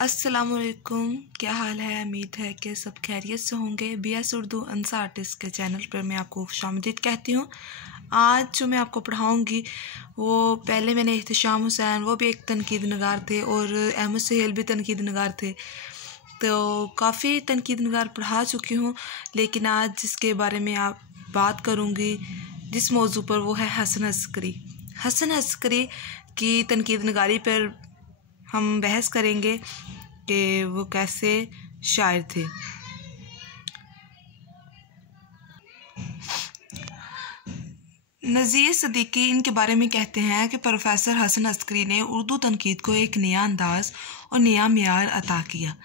अस्सलामुअलैकुम, क्या हाल है। उम्मीद है कि सब खैरियत से होंगे। BS उर्दू अंसा आर्टिस्ट के चैनल पर मैं आपको खुशामदीद कहती हूँ। आज जो मैं आपको पढ़ाऊँगी वो पहले मैंने एहतशाम हुसैन, वो भी एक तनकीद नगार थे, और अहमद सुहेल भी तनकीद नगार थे, तो काफ़ी तनकीद नगार पढ़ा चुकी हूँ। लेकिन आज जिसके बारे में आप बात करूँगी जिस मौजू पर, वो है हसन अस्करी। हसन अस्करी की तनकीद नगारी पर हम बहस करेंगे कि वो कैसे शायर थे। नज़ीर सदीकी इनके बारे में कहते हैं कि प्रोफेसर हसन अस्करी ने उर्दू तनकीद को एक नया अंदाज और नया मेयार अता किया।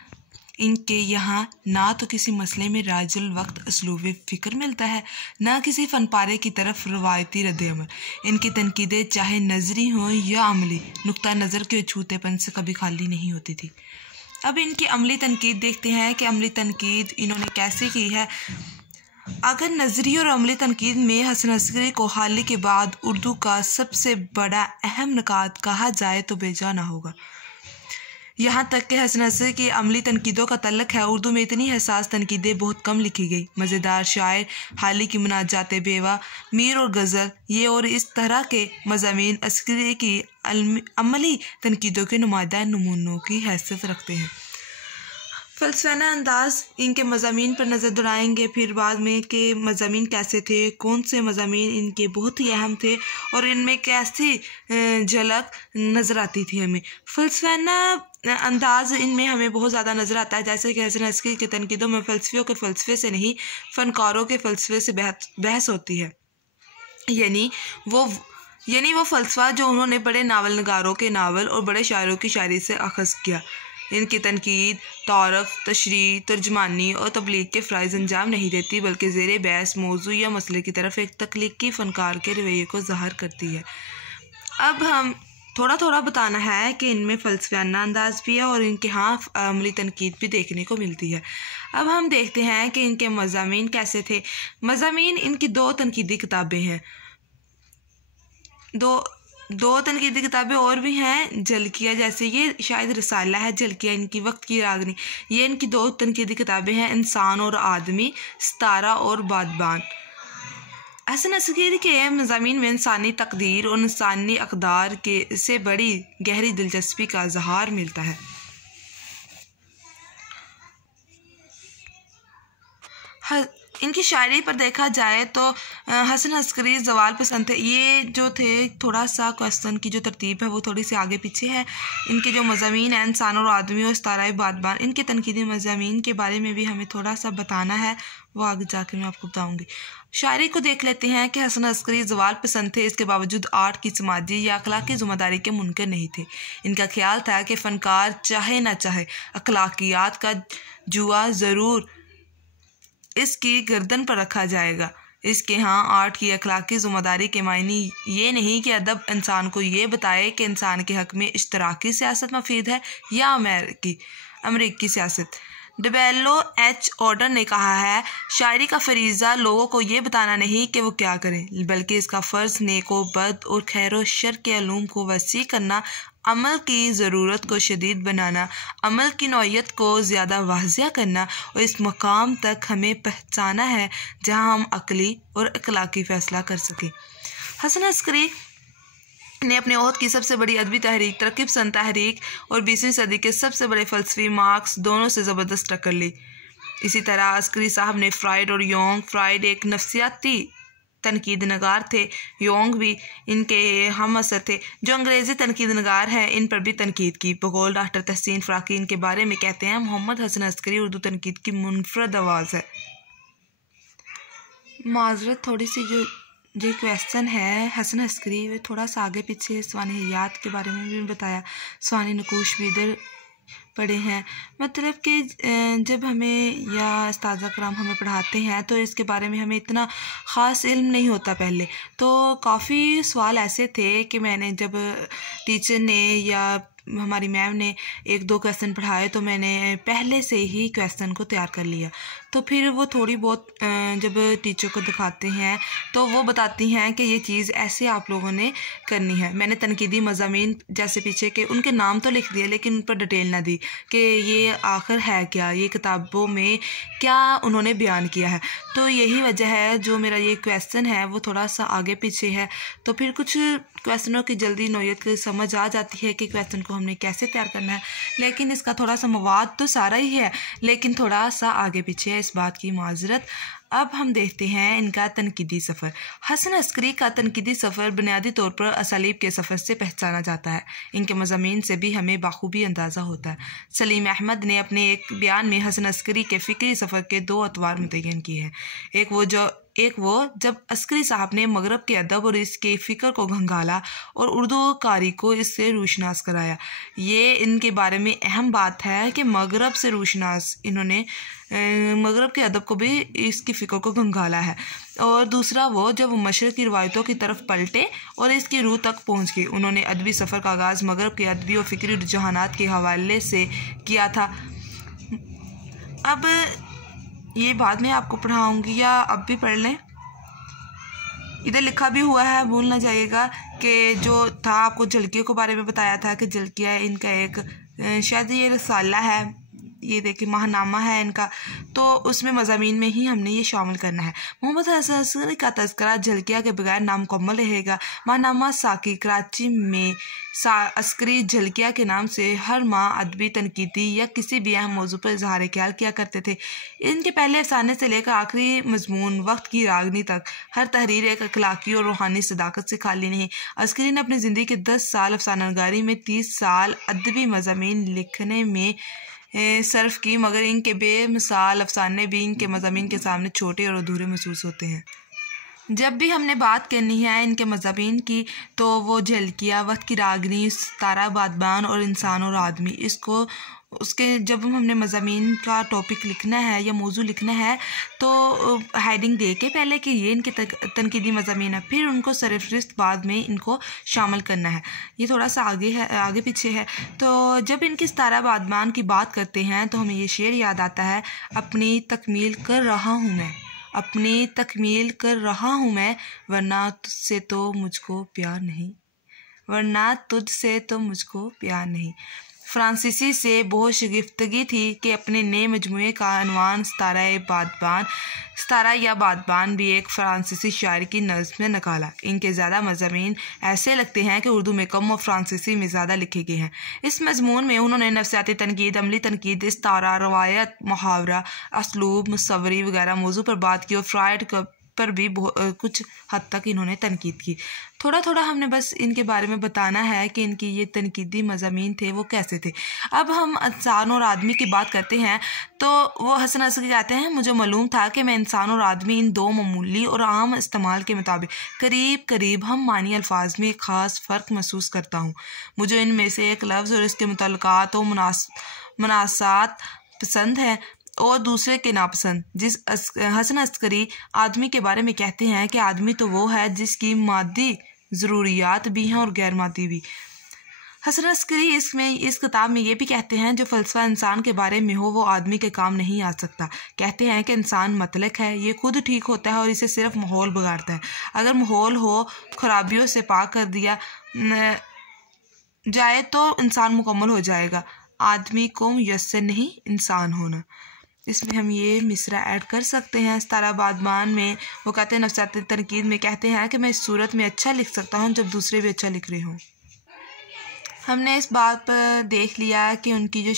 इनके यहाँ ना तो किसी मसले में राजुल वक्त असलूब फ़िक्र मिलता है, ना किसी फ़नपारे की तरफ रवायती रद्द-ए-अमल। इनकी तनकीदें चाहे नज़री हों या अमली, नुक्ता नज़र के छूतेपन से कभी खाली नहीं होती थी। अब इनकी अमली तनकीद देखते हैं कि अमली तनकीद इन्होंने कैसे की है। अगर नज़री और अमली तनकीद में हसन अस्करी को हाल के बाद उर्दू का सबसे बड़ा अहम निकात कहा जाए तो बेजा ना होगा। यहाँ तक कि हसन अस्करी की अमली तनकीदों का तल्लक है, उर्दू में इतनी हसास तनकीदें बहुत कम लिखी गई। मज़ेदार शायर, हाली की मुनाजात बेवा, मीर और गज़ल, ये और इस तरह के मज़ामीन अस्करी की अमली तनकीदों के नुमाइंदा नमूनों की हैसियत रखते हैं। फ़लसफ़ाना अंदाज़ इनके मज़ामीन पर नज़र दौड़ाएंगे, फिर बाद में कि मज़ामीन कैसे थे, कौन से मज़ामीन इनके बहुत ही अहम थे और इनमें कैसी झलक नज़र आती थी हमें। फ़लसफ़ाना अंदाज़ इनमें हमें बहुत ज़्यादा नज़र आता है, जैसे कि हसन अस्करी की तनकीदों में फ़लसफ़ियों के फ़लसफ़े से नहीं, फ़नकारों के फ़लसफ़े से बहस होती है। यानी वो फ़लसफ़ा जो उन्होंने बड़े नावल नगारों के नावल और बड़े शायरों की शायरी से अख़ज़ किया। इनकी तनकीद तारफ़, तशरीह, तर्जमानी और तबलीग के फ़राइज़ अंजाम नहीं देती, बल्कि ज़ेरे बहस मौजू या मसले की तरफ एक तख्लीकी फ़नकार के रवैये को ज़ाहिर करती है। अब हम थोड़ा थोड़ा बताना है कि इनमें फ़लसफ़ाना अंदाज़ भी है और इनके यहाँ अमली तनकीद भी देखने को मिलती है। अब हम देखते हैं कि इनके मज़ामीन कैसे थे। मज़ामीन इनकी दो तनकीदी किताबें हैं, दो तनकीदी किताबें और भी हैं। जलकिया, जैसे ये शायद रसाला है, जलकिया इनकी वक्त की रागनी। ये इनकी दो तनकीदी किताबें हैं, इंसान और आदमी, सितारा और बादबान। हसन अस्करी के मज़ामीन में इंसानी तकदीर और इंसानी अक़दार के से बड़ी गहरी दिलचस्पी का इज़हार मिलता है। इनकी शायरी पर देखा जाए तो हसन अस्करी ज़वाल पसंद थे। ये जो थे, थोड़ा सा क्वेश्चन की जो तरतीब है वो थोड़ी सी आगे पीछे है। इनके जो मज़ामीन हैं, इंसान और आदमी और सितारा बादबान, इनके तनकीदी मज़ामीन के बारे में भी हमें थोड़ा सा बताना है, वो आगे जाकर मैं आपको बताऊँगी। शायरी को देख लेते हैं कि हसन अस्करी ज़वाल पसंद थे, इसके बावजूद आर्ट की समाजी या अखलाकी ज़िम्मेदारी के मुनकर नहीं थे। इनका ख्याल था कि फ़नकार चाहे ना चाहे अखलाकियात का जुआ ज़रूर इसकी गर्दन पर रखा जाएगा। इसके यहाँ आर्ट की अखलाकी ज़िम्मेदारी के मायने ये नहीं कि अदब इंसान को ये बताए कि इंसान के हक़ में इश्तराकी सियासत मुफीद है या अमेरिकी सियासत। डब्ल्यू एच ऑर्डर ने कहा है, शायरी का फरीज़ा लोगों को ये बताना नहीं कि वो क्या करें, बल्कि इसका फ़र्ज़ नेको बद और खैर व शर के अलूम को वसी करना, अमल की ज़रूरत को शदीद बनाना, अमल की नौइयत को ज़्यादा वाज़िया करना और इस मकाम तक हमें पहुँचाना है जहाँ हम अक़ली और अखलाकी फ़ैसला कर सकें। हसन अस्करी ने अपने ओहद की सबसे बड़ी अदबी तहरीक तरक़्क़ी पसंद तहरीक और 20वीं सदी के सबसे बड़े फ़लसफ़ी मार्क्स दोनों से ज़बरदस्त टक्कर ली। इसी तरह अस्करी साहब ने फ्राइड और योंग, फ्राइड एक नफ्सियाती तनकीद नगार थे, योंग भी इनके हम असर थे, जो अंग्रेज़ी तनकीद नगार हैं, इन पर भी तनकीद की। बक़ौल डॉक्टर तहसीन फ़राक़ी इनके बारे में कहते हैं, मोहम्मद हसन अस्करी उर्दू तनकीद की मुनफ़रद आवाज़ है। माज़रत, थोड़ी सी जो क्वेश्चन है हसन अस्करी, वे थोड़ा सा आगे पीछे स्वानी हयात के बारे में भी बताया, स्वानी नकूश भी इधर पढ़े हैं। मतलब कि जब हमें या उस्ताद कराम हमें पढ़ाते हैं तो इसके बारे में हमें इतना ख़ास इल्म नहीं होता पहले, तो काफ़ी सवाल ऐसे थे कि मैंने जब टीचर ने या हमारी मैम ने 1-2 क्वेश्चन पढ़ाए तो मैंने पहले से ही क्वेश्चन को तैयार कर लिया। तो फिर वो थोड़ी बहुत जब टीचर को दिखाते हैं तो वो बताती हैं कि ये चीज़ ऐसे आप लोगों ने करनी है। मैंने तनकीदी मज़ामीन जैसे पीछे के उनके नाम तो लिख दिए लेकिन उन पर डिटेल ना दी कि ये आखिर है क्या, ये किताबों में क्या उन्होंने बयान किया है। तो यही वजह है जो मेरा ये क्वेश्चन है वो थोड़ा सा आगे पीछे है। तो फिर कुछ क्वेश्चनों की जल्दी नोयत की समझ आ जाती है कि क्वेश्चन को हमने कैसे तैयार करना है, लेकिन इसका थोड़ा सा मवाद तो सारा ही है लेकिन थोड़ा सा आगे पीछे है, इस बात की माजरत। अब हम देखते हैं इनका तनकीदी सफ़र। हसन अस्करी का तनकीदी सफ़र बुनियादी तौर पर असालीब के सफ़र से पहचाना जाता है। इनके मज़ामीन से भी हमें बाखूबी अंदाज़ा होता है। सलीम अहमद ने अपने एक बयान में हसन अस्करी के फ़िक्री सफ़र के 2 अतवार मुतय्यन किए हैं। एक वो जब अस्करी साहब ने मगरब के अदब और इसके फ़िक्र को घंगाला और उर्दू कारी को इससे रूशनास कराया। ये इनके बारे में अहम बात है कि मगरब से रूशनास, इन्होंने मगरब के अदब को भी इसकी फ़िक्र को घंगाला है। और दूसरा वो जब वो मशरक़ की रिवायतों की तरफ पलटे और इसकी रूह तक पहुँच गए। उन्होंने अदबी सफ़र का आगाज़ मगरब के अदबी और फ़िक्री रुझानात के हवाले से किया था। अब ये बाद में आपको पढ़ाऊँगी या अब भी पढ़ लें, इधर लिखा भी हुआ है, भूल ना जाइएगा कि जो था आपको झलकियों के बारे में बताया था कि झलकियाँ इनका एक शायद ये रसाला है, ये देखिए माहनामा है इनका, तो उसमें मज़ामीन में ही हमने ये शामिल करना है। मोहम्मद हसन अस्करी का तज़किरा झलकिया के बगैर नामुकम्मल रहेगा। माहनामा साकी कराची में अस्करी झलकिया के नाम से हर माह अदबी तनकीदी या किसी भी अहम मौजू पर इजहार ख्याल किया करते थे। इनके पहले अफसाने से लेकर आखिरी मजमून वक्त की रागनी तक हर तहरीर एक अखलाकी और रूहानी सदाकत से खाली नहीं। अस्करी ने अपनी ज़िंदगी के 10 साल अफसाना नगारी में 30 साल अदबी मज़ामीन लिखने में सर्फ की, मगर इनके बेमिसाल अफसाने भी इनके मज़ामीन के सामने छोटे और अधूरे महसूस होते हैं। जब भी हमने बात करनी है इनके मज़ामीन की तो वो झलकिया, वक्त की रागनी, सितारा बादबान और इंसान और आदमी, इसको उसके जब हमने मज़ामीन का टॉपिक लिखना है या मौजू लिखना है तो हेडिंग दे के पहले कि ये इनके तनकीदी मज़ामीन है, फिर उनको सरफहरिस्त बाद में इनको शामिल करना है। ये थोड़ा सा आगे है, आगे पीछे है। तो जब इनकी सितारा बादबान की बात करते हैं तो हमें ये शेर याद आता है, अपनी तकमील कर रहा हूँ मैं, अपनी तकमील कर रहा हूँ मैं, वरना तुझसे तो मुझको प्यार नहीं, वरना तुझसे तो मुझको प्यार नहीं। फ्रांसीसी से बहुत शगिफ्तगी थी कि अपने नए मजमूए का अनवान सितारा या बादबान भी एक फ्रांसीसी शायर की नज़्म में निकाला। इनके ज़्यादा मज़ामीन ऐसे लगते हैं कि उर्दू में कम और फ्रांसीसी में ज़्यादा लिखे गए हैं। इस मजमून में उन्होंने नफ्सियाती तनकीद, अमली तनकीद, इस्तारा, रवायत, मुहावरा, असलूब, मुसव्वरी वगैरह मौजू पर बात की और फ्रायड पर भी कुछ हद तक इन्होंने तनकीद की। थोड़ा थोड़ा हमने बस इनके बारे में बताना है कि इनकी ये तनकीदी मज़ामीन थे वो कैसे थे। अब हम इंसान और आदमी की बात करते हैं तो वो हसन अस्करी कहते हैं, मुझे मालूम था कि मैं इंसान और आदमी इन 2 मामूली और आम इस्तेमाल के मुताबिक करीब करीब हम मानी अल्फाज में एक ख़ास फ़र्क महसूस करता हूँ। मुझे इनमें से एक लफ्ज़ और इसके मुतल्लक़ात और मुनासात पसंद है और दूसरे के नापसंद। हसन अस्करी आदमी के बारे में कहते हैं कि आदमी तो वो है जिसकी मादी ज़रूरियात भी हैं और गैर मादी भी। हसन अस्करी इस किताब में ये भी कहते हैं, जो फ़लसफ़ा इंसान के बारे में हो वो आदमी के काम नहीं आ सकता। कहते हैं कि इंसान मतलक है, ये खुद ठीक होता है और इसे सिर्फ माहौल बिगाड़ता है। अगर माहौल हो खराबियों से पाक कर दिया जाए तो इंसान मुकम्मल हो जाएगा। आदमी को मुयस्सर नहीं इंसान होना। इसमें हम ये मिसरा ऐड कर सकते हैं। सितारा बादबान में वो कहते हैं, नफ्सियाती तनकीद में कहते हैं कि मैं इस सूरत में अच्छा लिख सकता हूँ जब दूसरे भी अच्छा लिख रहे हों। हमने इस बात पर देख लिया कि उनकी जो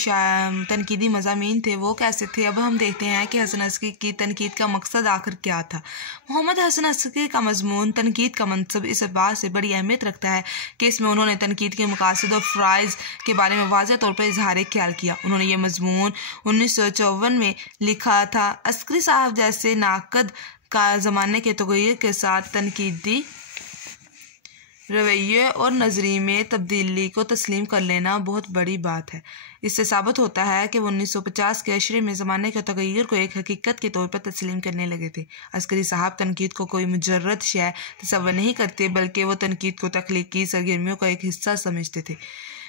तनकीदी मज़ामीन थे वो कैसे थे। अब हम देखते हैं कि हसन अस्करी की तनकीद का मकसद आखिर क्या था। मोहम्मद हसन अस्करी का मजमून तनकीद का मनसब इस बात से बड़ी अहमियत रखता है कि इसमें उन्होंने तनकीद के मकासद और फ़राइज़ के बारे में वाज़ेह तौर पर इजहार ख्याल किया। उन्होंने ये मजमून 1954 में लिखा था। अस्करी साहब जैसे नाकद का ज़माने के तग़य्युर के साथ तनकीदी रवैये और नज़रिए में तब्दीली को तस्लीम कर लेना बहुत बड़ी बात है। इससे साबित होता है कि वो 1950 के अशरे में ज़माने के तग़य्युर को एक हकीकत के तौर पर तस्लीम करने लगे थे। अस्करी साहब तनकीद को कोई मुजर्रद शय तस्वर नहीं करते, बल्कि वो तनकीद को तख्लीकी सरगर्मियों का एक हिस्सा समझते थे।